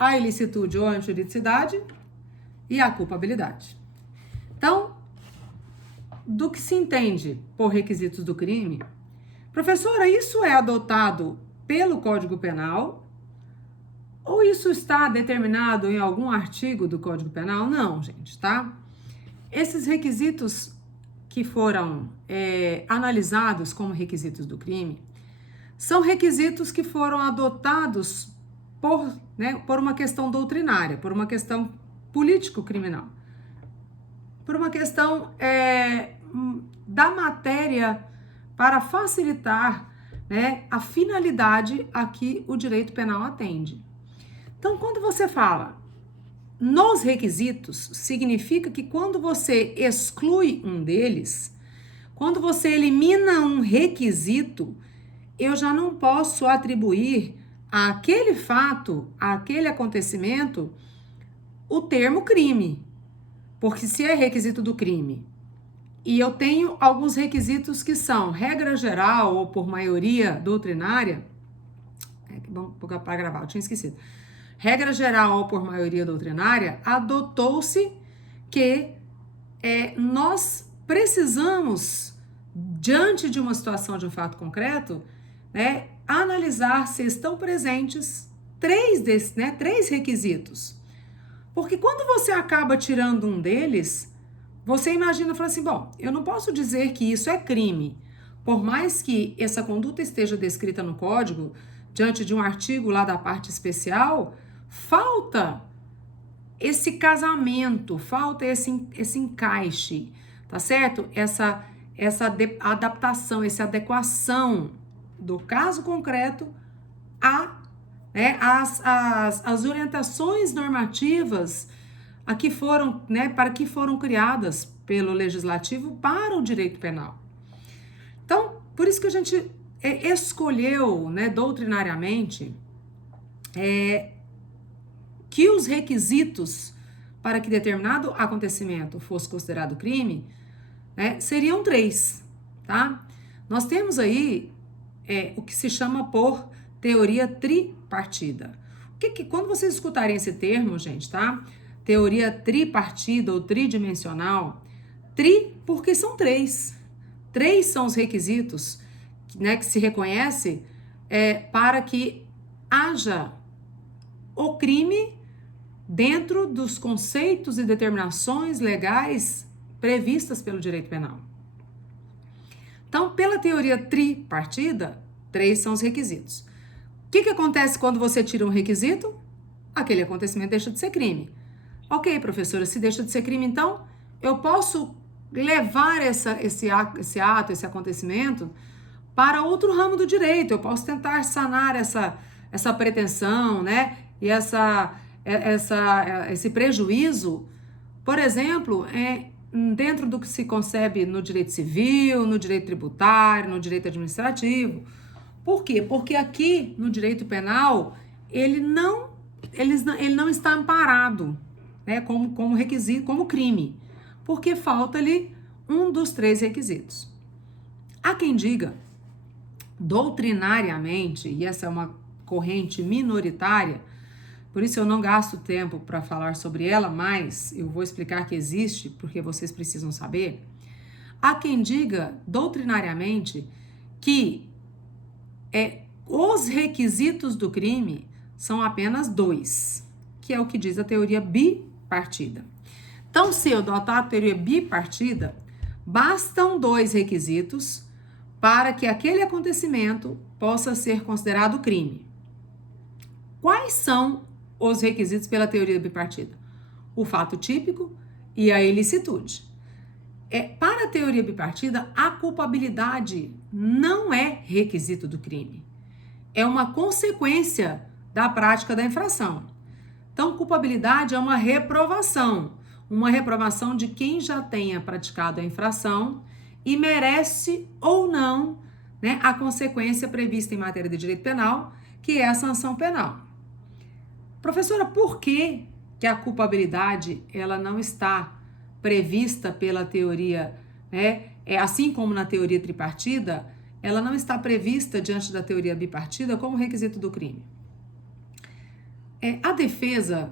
a ilicitude ou a antijuridicidade e a culpabilidade. Então, do que se entende por requisitos do crime, professora, isso é adotado pelo Código Penal ou isso está determinado em algum artigo do Código Penal? Não, gente, tá? Esses requisitos que foram analisados como requisitos do crime são requisitos que foram adotados por uma questão doutrinária, por uma questão político-criminal, por uma questão da matéria para facilitar, né, a finalidade a que o direito penal atende. Então, quando você fala nos requisitos, significa que quando você exclui um deles, quando você elimina um requisito, eu já não posso atribuir àquele fato, àquele acontecimento, o termo crime. Porque se é requisito do crime, e eu tenho alguns requisitos que são regra geral ou por maioria doutrinária, vamos para gravar, eu tinha esquecido. Regra geral ou por maioria doutrinária, adotou-se que nós precisamos, diante de uma situação de um fato concreto, né, analisar se estão presentes três requisitos. Porque quando você acaba tirando um deles, você imagina e fala assim, bom, eu não posso dizer que isso é crime, por mais que essa conduta esteja descrita no código, diante de um artigo lá da parte especial, falta esse casamento, falta esse encaixe, tá certo? Essa adaptação, essa adequação do caso concreto às orientações normativas para que foram criadas pelo legislativo para o direito penal. Então, por isso que a gente escolheu, né, doutrinariamente, que os requisitos para que determinado acontecimento fosse considerado crime, né, seriam 3, tá? Nós temos aí o que se chama por teoria tripartida. Quando vocês escutarem esse termo, gente, tá? Teoria tripartida ou tridimensional, porque são 3. 3 são os requisitos, né, que se reconhece para que haja o crime dentro dos conceitos e determinações legais previstas pelo direito penal. Então, pela teoria tripartida, 3 são os requisitos. O que acontece quando você tira um requisito? Aquele acontecimento deixa de ser crime. Ok, professora, se deixa de ser crime, então eu posso levar esse ato, esse acontecimento para outro ramo do direito. Eu posso tentar sanar essa pretensão, né? E esse prejuízo, por exemplo, dentro do que se concebe no direito civil, no direito tributário, no direito administrativo. Por quê? Porque aqui no direito penal ele não está amparado, né, como requisito, como crime, porque falta-lhe um dos 3 requisitos. Há quem diga, doutrinariamente, e essa é uma corrente minoritária, por isso eu não gasto tempo para falar sobre ela, mas eu vou explicar que existe, porque vocês precisam saber. Há quem diga, doutrinariamente, que os requisitos do crime são apenas 2, que é o que diz a teoria bipartida. Então, se eu adotar a teoria bipartida, bastam 2 requisitos para que aquele acontecimento possa ser considerado crime. Quais são os requisitos pela teoria bipartida? O fato típico e a ilicitude. Para a teoria bipartida, a culpabilidade não é requisito do crime. É uma consequência da prática da infração. Então, culpabilidade é uma reprovação de quem já tenha praticado a infração e merece ou não, né, a consequência prevista em matéria de direito penal, que é a sanção penal. Professora, por que a culpabilidade ela não está prevista pela teoria, né? Assim como na teoria tripartida, ela não está prevista diante da teoria bipartida como requisito do crime? A defesa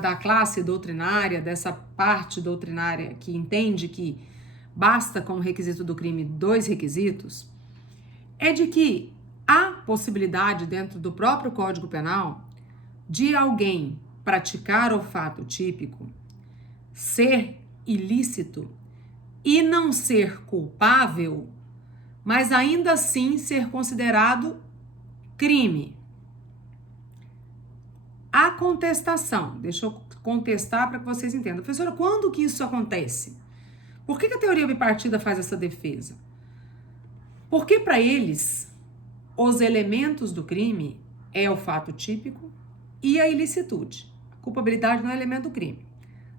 da classe doutrinária, dessa parte doutrinária que entende que basta como requisito do crime 2 requisitos, é de que há possibilidade dentro do próprio Código Penal de alguém praticar o fato típico, ser ilícito e não ser culpável, mas ainda assim ser considerado crime. A contestação, deixa eu contestar para que vocês entendam. Professora, quando que isso acontece? Por que a teoria bipartida faz essa defesa? Porque para eles, os elementos do crime é o fato típico e a ilicitude. A culpabilidade não é elemento do crime.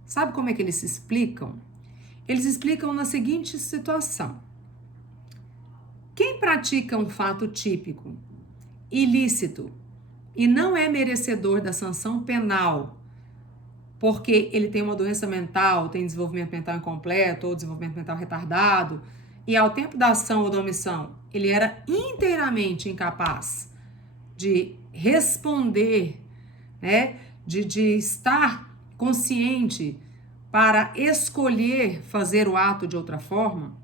Sabe como é que eles se explicam? Eles explicam na seguinte situação. Quem pratica um fato típico, ilícito, e não é merecedor da sanção penal, porque ele tem uma doença mental, tem desenvolvimento mental incompleto ou desenvolvimento mental retardado, e ao tempo da ação ou da omissão, ele era inteiramente incapaz de responder, né, de estar consciente para escolher fazer o ato de outra forma,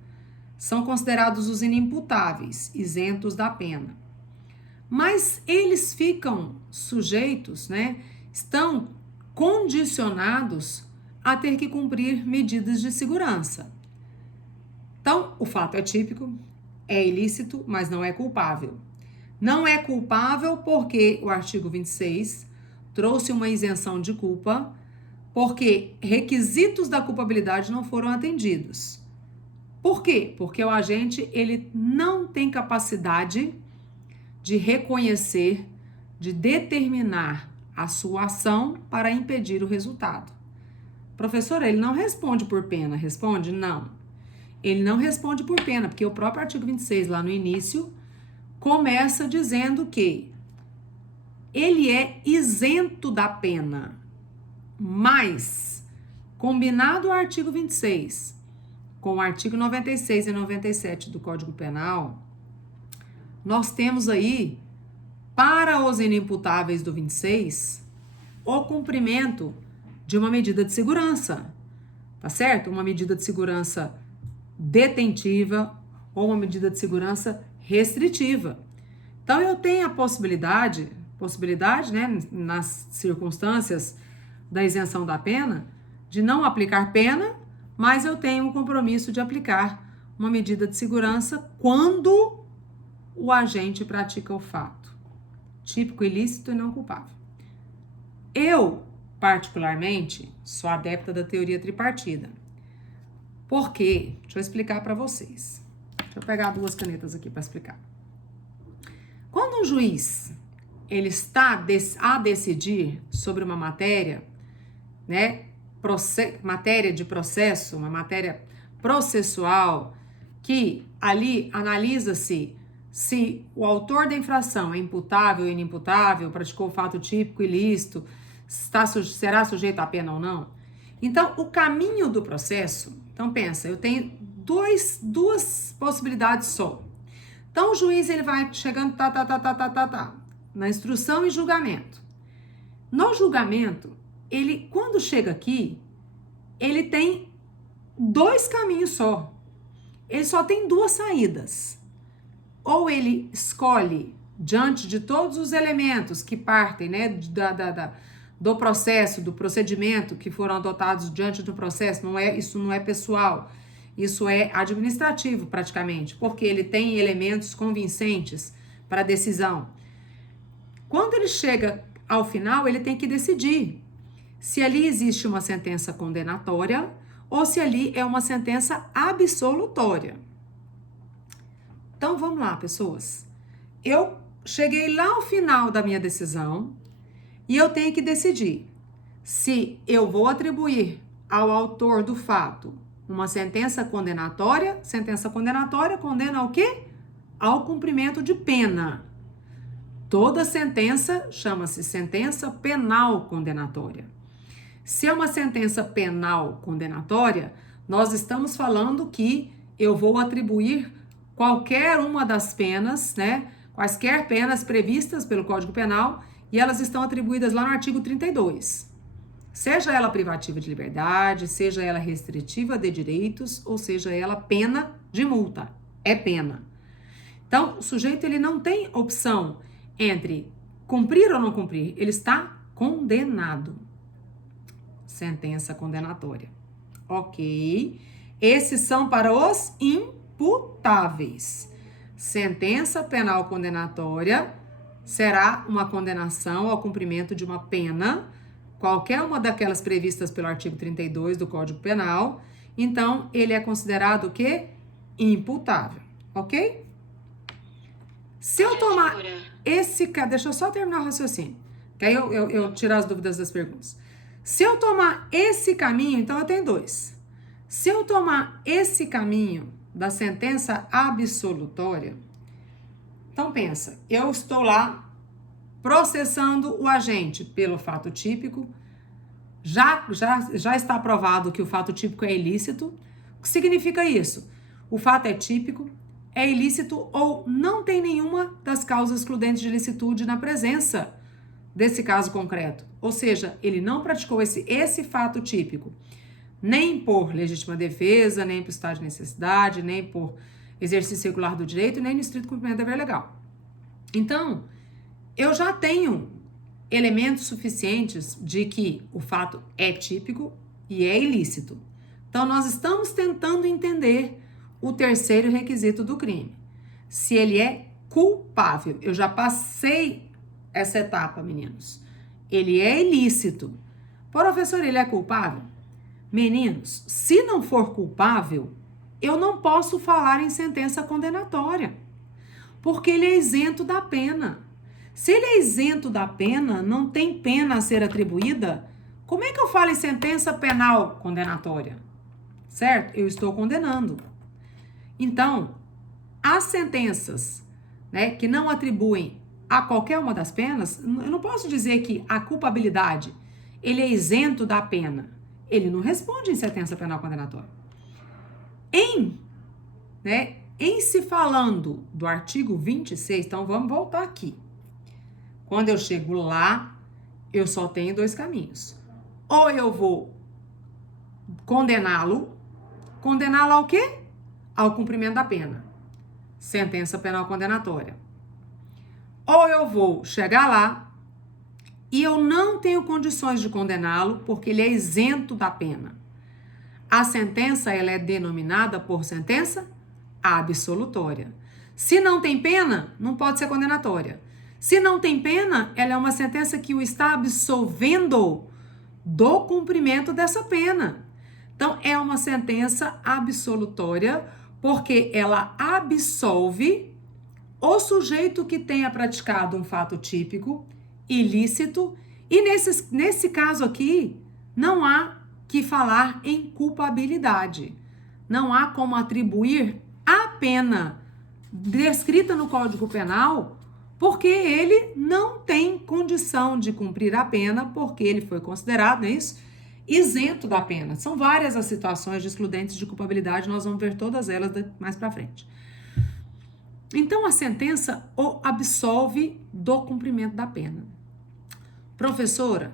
são considerados os inimputáveis, isentos da pena. Mas eles ficam sujeitos, né, estão condicionados a ter que cumprir medidas de segurança. Então, o fato é típico, é ilícito, mas não é culpável. Não é culpável porque o artigo 26 trouxe uma isenção de culpa, porque requisitos da culpabilidade não foram atendidos. Por quê? Porque o agente ele não tem capacidade de reconhecer, de determinar a sua ação para impedir o resultado. Professora, ele não responde por pena, responde? Não. Ele não responde por pena, porque o próprio artigo 26, lá no início, começa dizendo que ele é isento da pena, mas, combinado o artigo 26 com o artigo 96 e 97 do Código Penal, nós temos aí, para os inimputáveis do 26, o cumprimento de uma medida de segurança, tá certo? Uma medida de segurança detentiva ou uma medida de segurança restritiva. Então, eu tenho a possibilidade, né, nas circunstâncias da isenção da pena, de não aplicar pena, mas eu tenho o compromisso de aplicar uma medida de segurança quando o agente pratica o fato típico, ilícito e não culpável. Eu, particularmente, sou adepta da teoria tripartida. Por quê? Deixa eu explicar para vocês. Deixa eu pegar 2 canetas aqui para explicar. Quando um juiz ele está a decidir sobre uma matéria, né, matéria de processo, uma matéria processual, que ali analisa-se se o autor da infração é imputável ou inimputável, praticou o fato típico ilícito, será sujeito à pena ou não. Então, o caminho do processo, então pensa, eu tenho duas possibilidades só. Então, o juiz ele vai chegando, na instrução e julgamento. No julgamento, ele, quando chega aqui, ele tem 2 caminhos só. Ele só tem 2 saídas. Ou ele escolhe, diante de todos os elementos que partem, né, do processo, do procedimento que foram adotados diante do processo, isso não é pessoal, isso é administrativo praticamente, porque ele tem elementos convincentes para a decisão. Quando ele chega ao final, ele tem que decidir se ali existe uma sentença condenatória ou se ali é uma sentença absolutória. Então, vamos lá, pessoas. Eu cheguei lá ao final da minha decisão e eu tenho que decidir se eu vou atribuir ao autor do fato uma sentença condenatória. Sentença condenatória condena ao quê? Ao cumprimento de pena. Toda sentença chama-se sentença penal condenatória. Se é uma sentença penal condenatória, nós estamos falando que eu vou atribuir qualquer uma das penas, né? Quaisquer penas previstas pelo Código Penal e elas estão atribuídas lá no artigo 32. Seja ela privativa de liberdade, seja ela restritiva de direitos, ou seja ela pena de multa. É pena. Então, o sujeito ele não tem opção entre cumprir ou não cumprir. Ele está condenado. Sentença condenatória. Ok. Esses são para os imputáveis. Sentença penal condenatória será uma condenação ao cumprimento de uma pena, qualquer uma daquelas previstas pelo artigo 32 do Código Penal. Então, ele é considerado o quê? Imputável. Ok? Se eu tomar esse... Deixa eu só terminar o raciocínio, que aí eu tiro as dúvidas das perguntas. Se eu tomar esse caminho, então eu tenho dois. Se eu tomar esse caminho da sentença absolutória, então pensa, eu estou lá processando o agente pelo fato típico, já está provado que o fato típico é ilícito. O que significa isso? O fato é típico, é ilícito ou não tem nenhuma das causas excludentes de ilicitude na presença desse caso concreto. Ou seja, ele não praticou esse fato típico, nem por legítima defesa, nem por estado de necessidade, nem por exercício regular do direito, nem no estrito cumprimento do dever legal. Então, eu já tenho elementos suficientes de que o fato é típico e é ilícito. Então, nós estamos tentando entender o terceiro requisito do crime. Se ele é culpável. Eu já passei essa etapa, meninos. Ele é ilícito. Professor, ele é culpável? Meninos, se não for culpável, eu não posso falar em sentença condenatória, porque ele é isento da pena. Se ele é isento da pena, não tem pena a ser atribuída, como é que eu falo em sentença penal condenatória? Certo? Eu estou condenando. Então, as sentenças, né, que não atribuem a qualquer uma das penas, eu não posso dizer que a culpabilidade, ele é isento da pena. Ele não responde em sentença penal condenatória. Em se falando do artigo 26, então vamos voltar aqui. Quando eu chego lá, eu só tenho dois caminhos. Ou eu vou condená-lo ao quê? Ao cumprimento da pena. Sentença penal condenatória. Ou eu vou chegar lá e eu não tenho condições de condená-lo porque ele é isento da pena. A sentença, ela é denominada por sentença absolutória. Se não tem pena, não pode ser condenatória. Se não tem pena, ela é uma sentença que o está absolvendo do cumprimento dessa pena. Então, é uma sentença absolutória porque ela absolve o sujeito que tenha praticado um fato típico, ilícito, e nesse caso aqui, não há que falar em culpabilidade. Não há como atribuir a pena descrita no Código Penal, porque ele não tem condição de cumprir a pena, porque ele foi considerado, não é isso? Isento da pena. São várias as situações de excludentes de culpabilidade, nós vamos ver todas elas mais para frente. Então, a sentença o absolve do cumprimento da pena. Professora,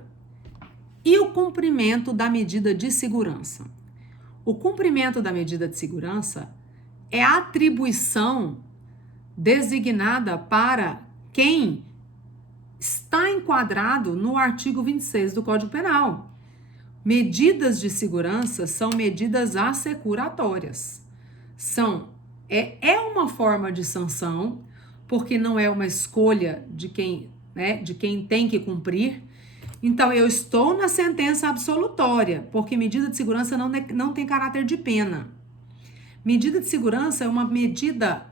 e o cumprimento da medida de segurança? O cumprimento da medida de segurança é a atribuição designada para quem está enquadrado no artigo 26 do Código Penal. Medidas de segurança são medidas assecuratórias. É uma forma de sanção, porque não é uma escolha de quem tem que cumprir. Então, eu estou na sentença absolutória, porque medida de segurança não tem caráter de pena. Medida de segurança é uma medida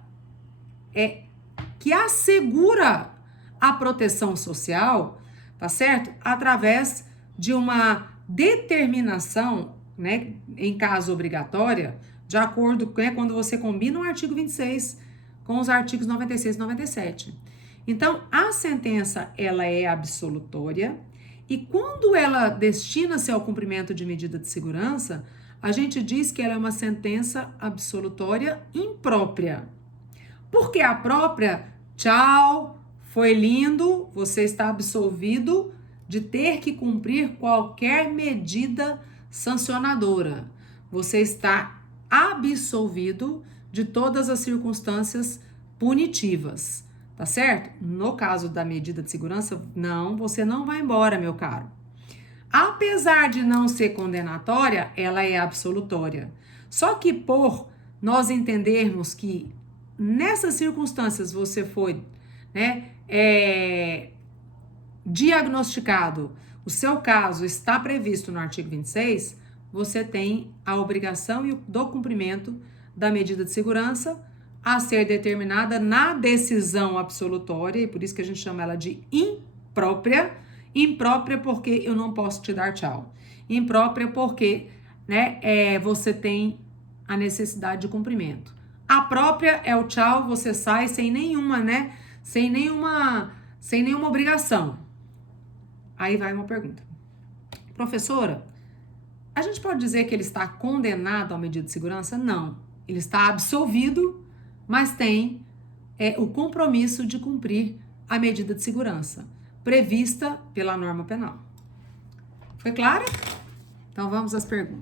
que assegura a proteção social, tá certo? Através de uma determinação, né, em caso obrigatória, de acordo com quando você combina o artigo 26 com os artigos 96 e 97. Então, a sentença, ela é absolutória, e quando ela destina-se ao cumprimento de medida de segurança, a gente diz que ela é uma sentença absolutória imprópria. Porque a própria, tchau, foi lindo, você está absolvido de ter que cumprir qualquer medida sancionadora. Você está absolvido de todas as circunstâncias punitivas, tá certo? No caso da medida de segurança, não, você não vai embora, meu caro. Apesar de não ser condenatória, ela é absolutória. Só que por nós entendermos que nessas circunstâncias você foi, né, diagnosticado, o seu caso está previsto no artigo 26, você tem a obrigação do cumprimento da medida de segurança a ser determinada na decisão absolutória, e por isso que a gente chama ela de imprópria. Imprópria porque eu não posso te dar tchau. Imprópria porque, né, você tem a necessidade de cumprimento. A própria é o tchau, você sai sem nenhuma, né, sem nenhuma obrigação. Aí vai uma pergunta. Professora, a gente pode dizer que ele está condenado à medida de segurança? Não. Ele está absolvido, mas tem o compromisso de cumprir a medida de segurança prevista pela norma penal. Foi claro? Então vamos às perguntas.